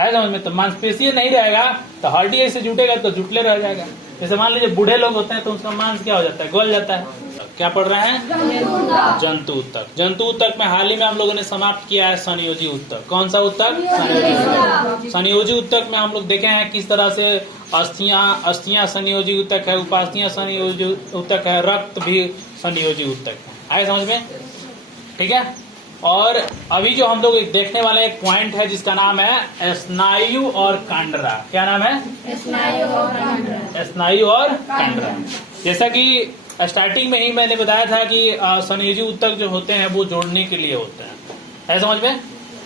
है समझ में। तो मांसपेशी नहीं रहेगा तो हड्डी ऐसे जुटेगा तो जुटले रह जाएगा। जैसे मान लीजिए बूढ़े लोग होते हैं तो उसका मांस क्या हो जाता है, गल जाता है। क्या पढ़ रहे हैं, जंतु ऊतक। जंतु ऊतक में हाल ही में हम लोगों ने समाप्त किया है संयोजी ऊतक। कौन सा ऊतक, संयोजी ऊतक। संयोजी ऊतक में हम लोग देखे हैं किस तरह से अस्थियां संयोजी ऊतक है, उपास्थियां संयोजी ऊतक है, रक्त भी संयोजी ऊतक है। आए समझ में, ठीक है। और अभी जो हम लोग देखने वाले एक पॉइंट है जिसका नाम है स्नायु और कांडरा। क्या नाम है, स्नायु और कांडरा। जैसा कि स्टार्टिंग में ही मैंने बताया था कि संयोजी ऊतक जो होते हैं वो जोड़ने के लिए होते हैं। है समझ में,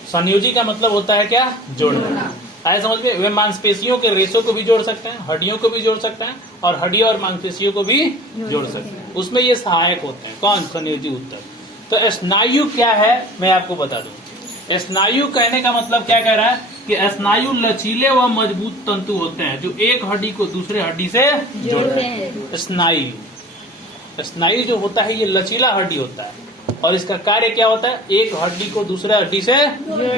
संयोजी का मतलब होता है क्या, जोड़ना। है समझ में। वे मांसपेशियों के रेशों को भी जोड़ सकते हैं, हड्डियों को भी जोड़ सकते हैं और हड्डियों और मांसपेशियों को भी जोड़ सकते हैं। उसमें ये सहायक होते हैं। कौन, संयोजी ऊतक। तो स्नायु क्या है मैं आपको बता दूं। स्नायु कहने का मतलब क्या कह रहा है कि स्नायु लचीले व मजबूत तंतु होते हैं जो एक हड्डी को दूसरे हड्डी से जोड़ते हैं। स्नायु जो होता है ये लचीला हड्डी होता है और इसका कार्य क्या होता है, एक हड्डी को दूसरे हड्डी से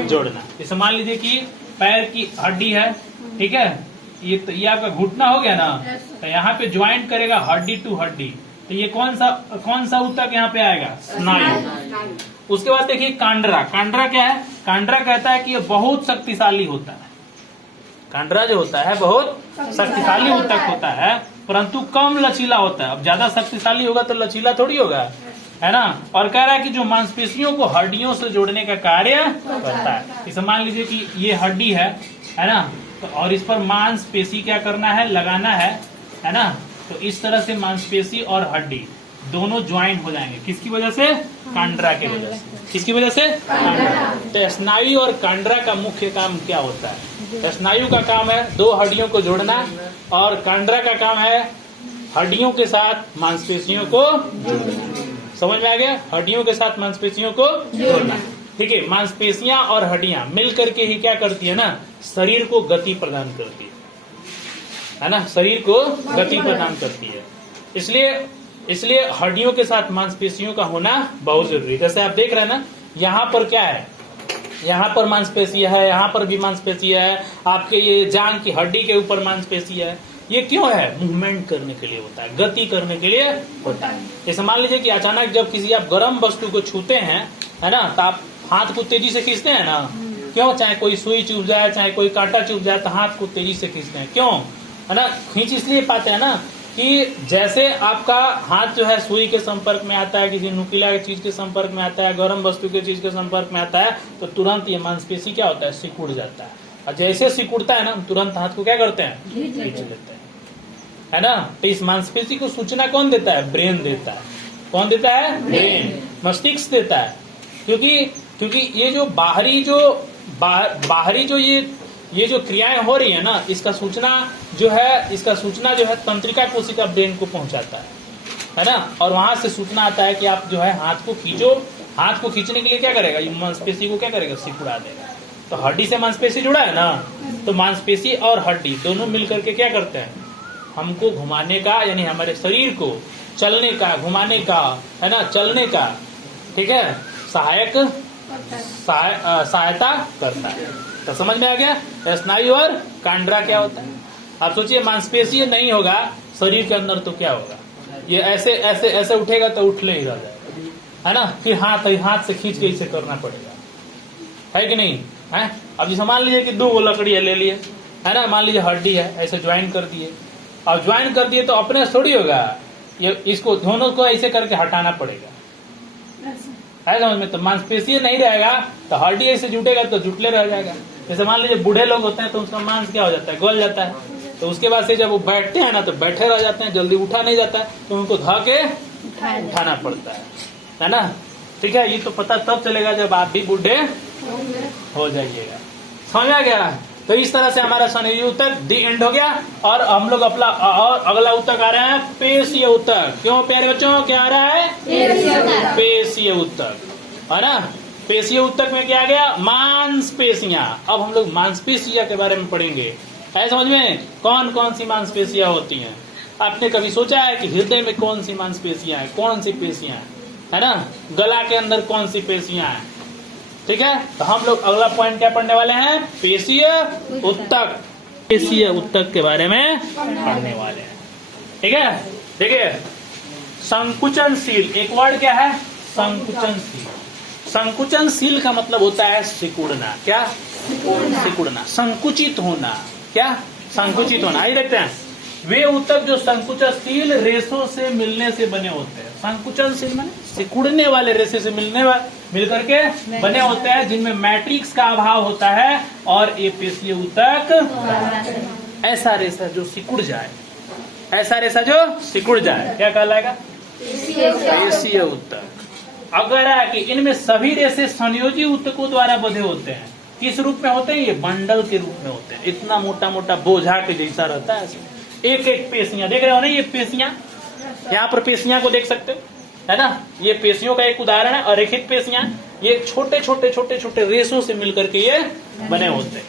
जोड़ना। जैसे मान लीजिए कि पैर की हड्डी है, ठीक है, ये आपका घुटना हो गया ना, तो यहाँ पे ज्वाइंट करेगा हड्डी टू हड्डी, तो ये कौन सा ऊतक यहाँ पे आएगा, स्नायु। उसके बाद देखिए कांडरा। कांडरा क्या है, कांडरा कहता है कि ये बहुत शक्तिशाली होता है। कांडरा जो होता है बहुत शक्तिशाली ऊतक होता है परंतु कम लचीला होता है। अब ज्यादा शक्तिशाली होगा तो लचीला थोड़ी होगा, है ना। और कह रहा है कि जो मांसपेशियों को हड्डियों से जोड़ने का कार्य करता है। इसे मान लीजिए कि ये हड्डी है ना, तो और इस पर मांसपेशी क्या करना है, लगाना है ना। तो इस तरह से मांसपेशी और हड्डी दोनों ज्वाइंट हो जाएंगे। किसकी वजह से, कांडरा की वजह से। किसकी वजह से, कांडरा। तो स्नायु और कांडरा का मुख्य काम क्या होता है। स्नायु का काम है दो हड्डियों को जोड़ना और कांडरा का काम है हड्डियों के साथ मांसपेशियों को जोड़ना। समझ में आ गया, हड्डियों के साथ मांसपेशियों को जोड़ना, ठीक है। मांसपेशियां और हड्डियां मिल करके ही क्या करती है ना, शरीर को गति प्रदान करती है ना, शरीर को गति प्रदान करती है। इसलिए हड्डियों के साथ मांसपेशियों का होना बहुत जरूरी है। जैसे आप देख रहे हैं ना, यहाँ पर क्या है, यहाँ पर मांसपेशी है, यहाँ पर भी मांसपेशी है, आपके ये जांघ की हड्डी के ऊपर मांसपेशी है। ये क्यों है, मूवमेंट करने के लिए होता है, गति करने के लिए होता है। जैसे मान लीजिए कि अचानक जब किसी आप गर्म वस्तु को छूते हैं, है ना, तो आप हाथ को तेजी से खींचते हैं ना, क्यों, चाहे कोई सुई चुभ जाए, चाहे कोई कांटा चुभ जाए, तो हाथ को तेजी से खींचते हैं, क्यों, है ना। खींच इसलिए पाते हैं ना कि जैसे आपका हाथ जो है सुई के संपर्क में आता है, किसी नुकीला चीज के संपर्क में आता है, गर्म वस्तु के चीज के संपर्क में आता है, तो तुरंत ये मांसपेशी क्या होता है, सिकुड़ जाता है। और जैसे सिकुड़ता है ना, तुरंत हाथ को क्या करते हैं, खींच लेते हैं, है ना। तो इस मांसपेशी को सूचना कौन देता है, ब्रेन देता है। कौन देता है, ब्रेन, मस्तिष्क देता है। क्योंकि ये जो बाहरी जो ये जो क्रियाएं हो रही है ना, इसका सूचना जो है तंत्रिका कोशिका ब्रेन को पहुंचाता है ना। और वहां से सूचना आता है कि आप जो है हाथ को खींचो। हाथ को खींचने के लिए क्या करेगा, ये मांसपेशी को क्या करेगा, सिकुड़ा देगा। तो हड्डी से मांसपेशी जुड़ा है ना, तो मांसपेशी और हड्डी दोनों मिलकर के क्या करते हैं, हमको घुमाने का, यानी हमारे शरीर को चलने का, घुमाने का, है ना, चलने का, ठीक है, सहायता करता है। तो समझ में आ गया स्नायु और कांडरा क्या होता है। आप सोचिए मांसपेशी नहीं होगा शरीर के अंदर तो क्या होगा, ये ऐसे ऐसे ऐसे उठेगा तो उठले ही रह जाएगा, है ना। फिर हाथ से खींच के इसे करना पड़ेगा, है कि नहीं है। अब जैसे मान लीजिए कि 2 लकड़ी ले लिए, है ना, मान लीजिए हड्डी है, ऐसे ज्वाइन कर दिए, और ज्वाइन कर दिए तो अपने थोड़ी होगा, ये इसको दोनों को ऐसे करके हटाना पड़ेगा, है समझ में। तो मांसपेशी नहीं रहेगा तो हड्डी ऐसे जुटेगा तो जुटले रह जाएगा। जैसे मान लीजिए बूढ़े लोग होते हैं तो उसका मांस क्या हो जाता है, गल जाता है। तो उसके बाद से जब वो बैठते हैं ना, तो बैठे रह जाते हैं, जल्दी उठा नहीं जाता है, तो उनको धा के उठाना पड़ता है ना। ठीक है, ये तो पता तब चलेगा जब आप भी बूढ़े हो जाइएगा। समझ में आ गया। तो इस तरह से हमारा संयोजी ऊतक दी एंड हो गया। और हम लोग अपना और अगला ऊतक आ रहा है पेशीय ऊतक। क्यों प्यारे बच्चों, क्या आ रहा है, पेशीय ऊतक, है ना। पेशीय ऊतक में क्या आ गया, मांसपेशियां। अब हम लोग मांसपेशियां के बारे में पढ़ेंगे। है समझ में, कौन कौन सी मांसपेशियां होती हैं। आपने कभी सोचा है कि हृदय में कौन सी मांसपेशियां हैं, कौन सी पेशियां हैं, है ना। गला के अंदर कौन सी पेशियां हैं, ठीक है, तो हम लोग अगला पॉइंट क्या पढ़ने वाले हैं? पेशीय ऊतक। पेशीय ऊतक के बारे में पढ़ने वाले हैं। ठीक है, देखिए संकुचनशील, एक वर्ड क्या है? संकुचनशील। संकुचनशील का मतलब होता है सिकुड़ना। क्या? सिकुड़ना, संकुचित होना। क्या? संकुचित होना। आइए देखते हैं, वे ऊतक जो संकुचनशील रेशों से मिलने से बने होते हैं। संकुचनशील माने सिकुड़ने वाले रेशे से मिलकर के बने होते हैं, जिनमें मैट्रिक्स का अभाव होता है, और ये पेशीय ऊतक ऐसा रेशा जो सिकुड़ जाए, ऐसा रेशा जो सिकुड़ जाए क्या कहलाएगा? पेशीय ऊतक। अगर है कि इनमें सभी रेशे संयोजी ऊतकों द्वारा बंधे होते हैं। किस रूप में होते हैं? ये बंडल के रूप में होते हैं। इतना मोटा मोटा बोझा के जैसा रहता है। एक एक पेशियां देख रहे हो ना, ये पेशियां, यहाँ पर पेशियां को देख सकते हो, है ना? ये पेशियों का एक उदाहरण है। अरेखित पेशियां, ये छोटे छोटे छोटे छोटे रेशों से मिलकर के ये बने होते हैं।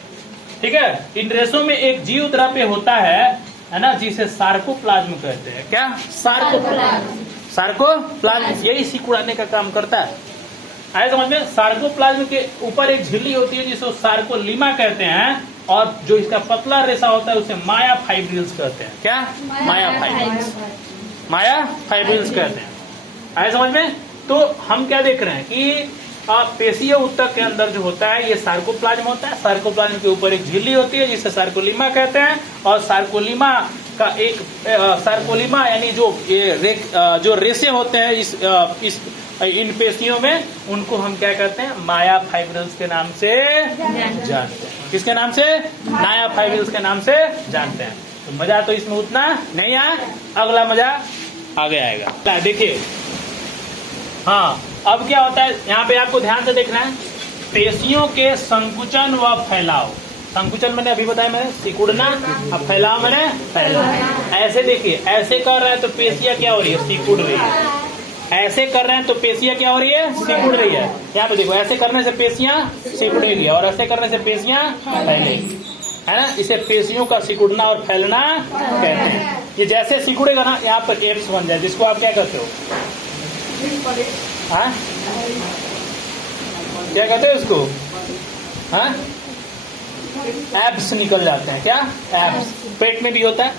ठीक है, इन रेशों में एक जीव द्रव्य होता है ना, जिसे सार्कोप्लाज्म कहते हैं। क्या? सार्कोप्लाज्म। सार्कोप्लाज्म यही सिकुड़ाने का काम करता है। आए समझ में? सार्कोप्लाज्म के ऊपर एक झिल्ली होती है जिसे सार्कोलीमा कहते हैं, और जो इसका पतला रेशा होता है उसे माया फाइब्रिल्स कहते हैं। क्या? माया फाइब्रिल्स। माया फाइब्रिल्स कहते हैं। आए समझ में? तो हम क्या देख रहे हैं कि पेशीय ऊतक के अंदर जो होता है ये सार्कोप्लाज्म होता है। सार्कोप्लाज्म के ऊपर एक झिल्ली होती है जिसे सार्कोलीमा कहते हैं, और सार्कोलीमा का एक सार्कोलीमा यानी जो रेशे होते हैं इन पेशियों में, उनको हम क्या कहते हैं? माया फाइब्रिल्स के नाम से जानते हैं। किसके नाम से? माया फाइब्रिल्स के नाम से जानते हैं। तो मजा तो इसमें उतना नहीं आया, अगला मजा आगे आएगा। देखिए, हाँ, अब क्या होता है यहाँ पे आपको ध्यान से देखना है, पेशियों के संकुचन व फैलाव। संकुचन मैंने अभी बताया, मैंने सिकुड़ना, अब फैलाव मैंने फैलाव। ऐसे देखिए, ऐसे कर रहे हैं तो पेशियां क्या हो रही है? सिकुड़ रही है। ऐसे कर रहे हैं तो पेशियां क्या हो रही है? सिकुड़ रही है। यहाँ पे देखो, ऐसे करने से पेशियां सिकुड़ेगी और ऐसे करने से पेशियां फैलेगी, है ना? इसे पेशियों का सिकुड़ना और फैलना कहते हैं। ये जैसे सिकुड़ेगा ना, यहाँ पर एप्स बन जाए, जिसको आप क्या कहते हो? हाँ, क्या कहते हैं उसको? हाँ, एब्स निकल जाते हैं। क्या? एब्स। पेट में भी होता है,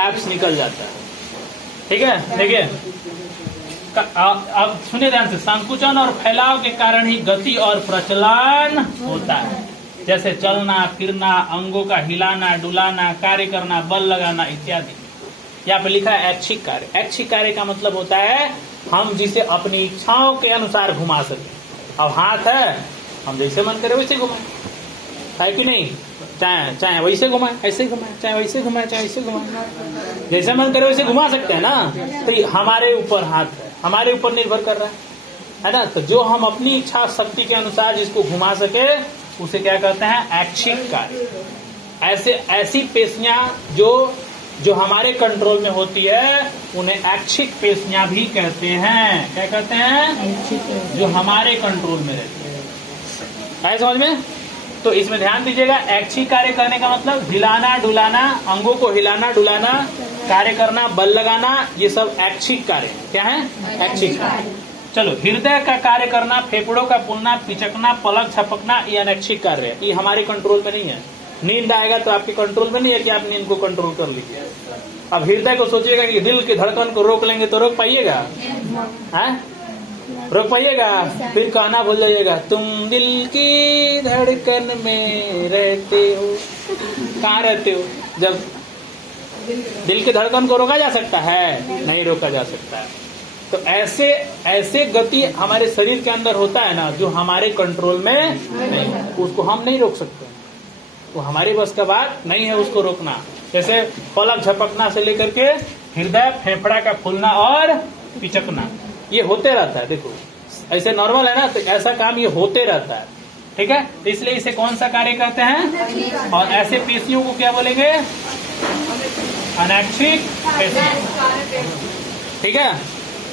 एब्स निकल जाता है। ठीक है, देखिए अब सुनिए ध्यान से, संकुचन और फैलाव के कारण ही गति और प्रचलन होता है, जैसे चलना फिरना, अंगों का हिलाना डुलाना, कार्य करना, बल लगाना इत्यादि। यहाँ पे लिखा है ऐच्छिक कार्य। ऐच्छिक कार्य का मतलब होता है हम जिसे अपनी इच्छाओं के अनुसार घुमा सके। अब हाथ है, हम जैसे मन करे वैसे घुमाए, है कि नहीं? चाहे वैसे घुमाए, ऐसे घुमाए, चाहे वैसे घुमाए, चाहे ऐसे घुमाए, जैसे मन करे वैसे घुमा सकते हैं ना। तो हमारे ऊपर हाथ है, हमारे ऊपर निर्भर कर रहा है ना? तो जो हम अपनी इच्छा शक्ति के अनुसार जिसको घुमा सके उसे क्या कहते हैं? ऐच्छिक कार्य। ऐसी पेशियां जो हमारे कंट्रोल में होती है उन्हें ऐच्छिक पेशियां भी कहते हैं। क्या कहते हैं? जो हमारे कंट्रोल में रहती है। है समझ में? तो इसमें ध्यान दीजिएगा, ऐच्छिक कार्य करने का मतलब हिलाना डुलाना, अंगों को हिलाना डुलाना, कार्य करना, बल लगाना, ये सब ऐच्छिक कार्य। क्या है? ऐच्छिक कार्य। चलो, हृदय का कार्य करना, फेफड़ों का फूलना, पिचकना, पलक झपकना, ये अनैच्छिक कार्य है। ये हमारे कंट्रोल में नहीं है। नींद आएगा तो आपके कंट्रोल में नहीं है कि आप नींद को कंट्रोल कर लीजिए। अब हृदय को सोचिएगा कि दिल की धड़कन को रोक लेंगे तो रोक पाइएगा? रोक पाइएगा? फिर कहना भूल जाइएगा, तुम दिल की धड़कन में रहते हो। कहाँ रहते हो? जब दिल की धड़कन को रोका जा सकता है? नहीं रोका जा सकता है। तो ऐसे गति हमारे शरीर के अंदर होता है ना, जो हमारे कंट्रोल में नहीं, उसको हम नहीं रोक सकते। वो हमारी बस का बात नहीं है उसको रोकना। जैसे पलक झपकना से लेकर के हृदय फेफड़ा का फूलना और पिचकना, ये होते रहता है। देखो, ऐसे नॉर्मल है ना, तो ऐसा काम ये होते रहता है। ठीक है, तो इसलिए इसे कौन सा कार्य कहते हैं? और ऐसे पेशियों को क्या बोलेंगे? अनैच्छिक पेशियां। ठीक है,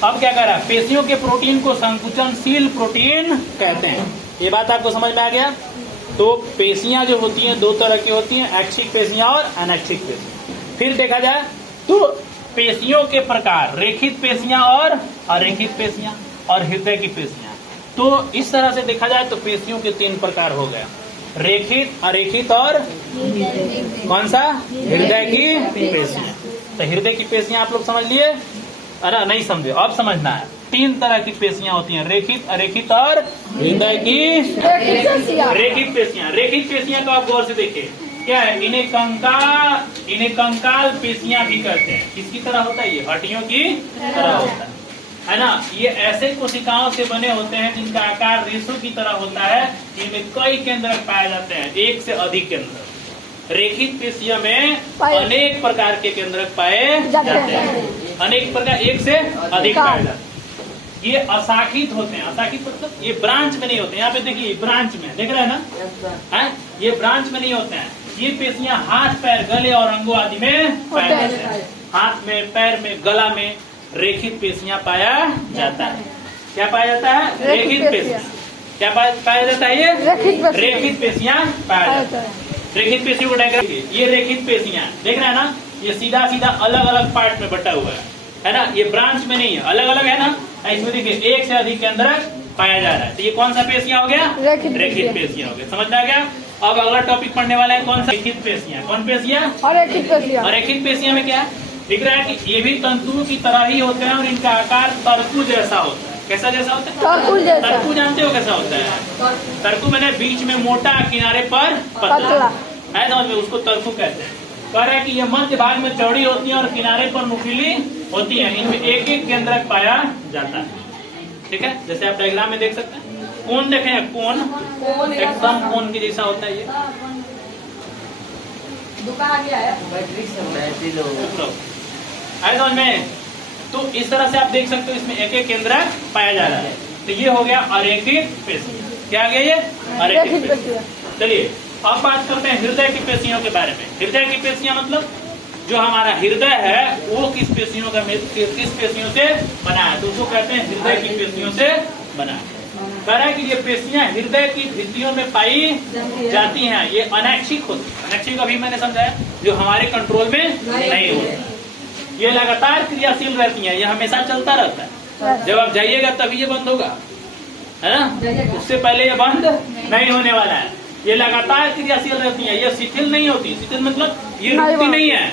अब क्या कर रहा है? पेशियों के प्रोटीन को संकुचनशील प्रोटीन कहते हैं। ये बात आपको समझ में आ गया? तो पेशियां जो होती हैं दो तरह की होती हैं, ऐच्छिक पेशियां और अनैच्छिक पेशियां। फिर देखा जाए तो पेशियों के प्रकार, रेखित पेशियां और अरेखित पेशियां और हृदय की पेशियां। तो इस तरह से देखा जाए तो पेशियों के 3 प्रकार हो गया, रेखित, अरेखित और कौन सा, हृदय की पेशियां। तो हृदय की पेशियां आप लोग समझ लिए? अरे नहीं समझे, अब समझना है। 3 तरह की पेशियां होती हैं, रेखित, अरेखित और हृदय की रेखित पेशियां। रेखित पेशियां को आप गौर से देखिए क्या है, इन्हें कंकाल पेशियां भी कहते हैं। किसकी तरह होता है? ये हड्डियों की तरह होता है ना। ये ऐसे कोशिकाओं से बने होते हैं जिनका आकार रेशों की तरह होता है। इनमें कई केंद्रक पाए जाते हैं, 1 से अधिक केंद्रक। रेखित पेशियों में अनेक प्रकार के केंद्रक पाए जाते हैं, अनेक प्रकार, 1 से अधिक पाए जाते हैं। ये अशाखित होते हैं। अशाखित मतलब ये ब्रांच में नहीं होते। यहाँ पे देखिए ब्रांच में, देख रहे हैं ना, ये ब्रांच में नहीं होते हैं। ये पेशियां हाथ, पैर, गले और अंगों आदि में पाए जाते हैं। हाथ में, पैर में, गला में रेखित पेशियां पाया जाता है। क्या पाया जाता है? रेखित पेशियां। क्या पाया जाता है? ये रेखित पेशियां पाया जाता है। रेखित पेशियों को डायग्राम, ये रेखित पेशियां देख रहे हैं ना, ये सीधा सीधा अलग अलग पार्ट में बटा हुआ है ना। ये ब्रांच में नहीं है, अलग अलग है ना। इसमें देखिए 1 से अधिक केंद्रक पाया जा रहा है। तो ये कौन सा पेशियां हो गया? रेखित पेशियां हो गया। समझ में आ गया? अब अगला टॉपिक पढ़ने वाला है कौन सा? रेखित पेशियां। कौन पेशियां? अरेखित पेशियां में क्या दिख रहा है कि ये भी तंतुओं की तरह ही होते हैं और इनका आकार तरकू जैसा होता है। कैसा जैसा होता है? तरकू जानते हो कैसा होता है? तरकू मैंने बीच में मोटा, किनारे पर पतला है, समझ में, उसको तरकू कहते हैं। कह रहा है कि ये मध्य भाग में चौड़ी होती है और किनारे पर नुकीली होती है। इनमें 1-1 केंद्रक पाया जाता है। ठीक है, जैसे आप डायग्राम में देख सकते हैं। कोन देखें, कोन एकदम कोन की जैसा होता है। ये है समझ में? तो इस तरह से आप देख सकते हो इसमें 1-1 केंद्रक पाया जा रहा है। तो ये हो गया अरेखित पेशियां। क्या आ गया ये? अरेखित पेशियां। चलिए अब बात करते हैं हृदय की पेशियों के बारे में। हृदय की पेशियां मतलब जो हमारा हृदय है वो किस पेशियों से बना है, तो उसको कहते हैं हृदय की पेशियों से बना है। कह रहा है कि ये पेशियां हृदय की भित्तियों में पाई जाती हैं। ये अनैच्छिक होती है। अनैच्छिक अभी मैंने समझाया, जो हमारे कंट्रोल में नहीं होती। ये लगातार क्रियाशील रहती है, ये हमेशा चलता रहता है। जब आप जाइएगा तभी ये बंद होगा, है ना। उससे पहले ये बंद नहीं होने वाला है। ये लगातार क्रियाशील रहती है, ये शिथिल नहीं होती। शिथिल मतलब ये रुकती नहीं है,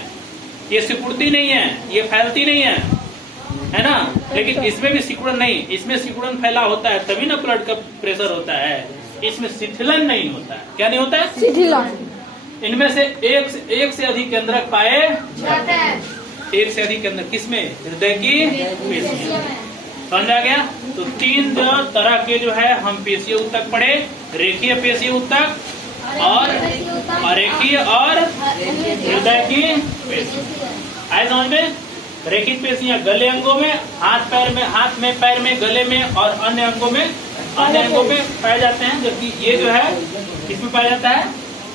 ये सिकुड़ती नहीं है, ये फैलती नहीं है ना। लेकिन इसमें भी सिकुड़न नहीं, इसमें सिकुड़न फैला होता है तभी ना ब्लड का प्रेशर होता है। इसमें शिथिलन नहीं होता है। क्या नहीं होता है? शिथिलन। इनमें से एक से अधिक केंद्रक पाए जाते हैं। 1 से अधिक केंद्रक किसमें? हृदय की पेशियों। समझ आ गया? तो 3 तरह के जो है हम पेशीय ऊतक पढ़े, रेखीय पेशीय ऊतक और अरेखीय और हृदय की पेशियां। आए समझ में? रेखित पेशियां गले अंगों में, हाथ में, पैर में, गले में और अन्य अंगों में पाए जाते हैं। जबकि ये जो है किसमें पाया जाता है?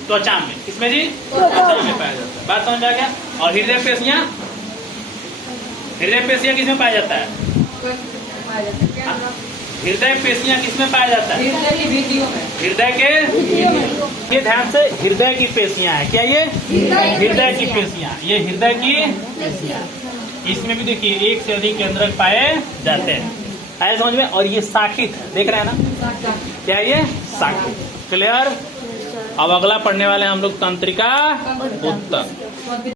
त्वचा में। किसमें जी? त्वचा में पाया जाता है। बात समझ आ गया? और हृदय पेशियां किसमें पाया जाता है? हृदय पेशियां किसमें पाया जाता है? हृदय के। ये ध्यान से, हृदय की पेशियां है। क्या ये? हृदय की पेशियां। ये हृदय की पेशियां, इसमें भी देखिए 1 से अधिक केंद्रक पाए जाते हैं। आए समझ में? और ये शाखित देख रहे हैं ना, क्या ये? शाखित। क्लियर? अब अगला पढ़ने वाले हम लोग तंत्रिका ऊतक।